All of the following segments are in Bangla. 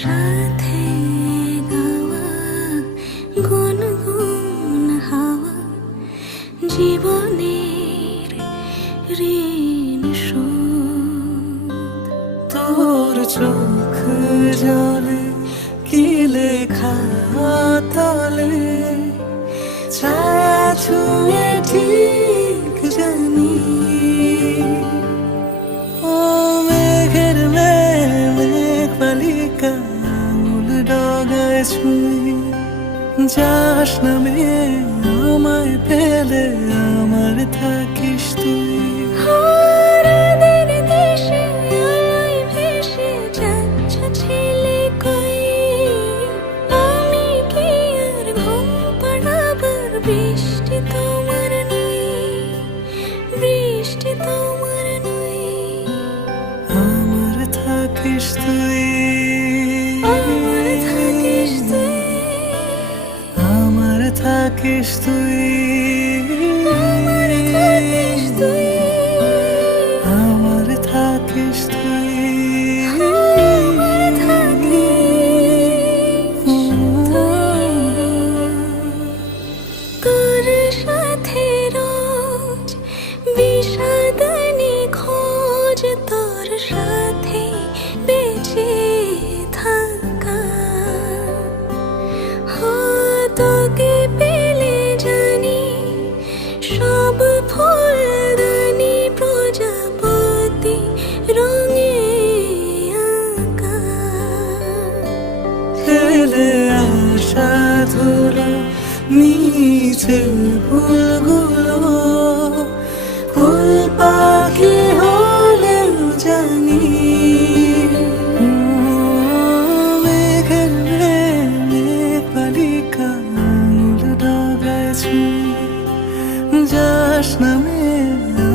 সাথে গাওয়া গুনগুন হাওয়া জীবনের ঋণ শোধ। তোর চোখ জলে কি লেখা তলে ছায়া ছুঁয়ে ঠিক জানি। ও মেঘের মেঘ বালিকা আঙুল ডগায় ছুঁয়ে যাস নামে আমায় পেলে আমার থাকিস তুই। বৃষ্টি তোমার নই, বৃষ্টি তোমার নই, আমার থাকিস তুই, আমার থাকিস তুই, আমার থাকিস তুই, আমার থাকিস তুই, আমার থাকিস তুই, আমার থাকিস তুই। তোর সাথে রোজ বিষাদ নিখোঁজ, তোর সাথে বেঁচে থাকা। তোকে পেলে জানি সব ফুলদানি প্রজাপতি রঙে আঁকা। ফেলে আসা ধুলো নিচে ফুলগুলো ফুল পাখি হলেও জানি। মেঘের মেঘ বালিকা আঙুল ডগায় ছুঁয়ে যাস নামে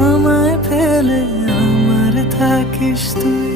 আমায় ফেলে আমার থাকিস তুই।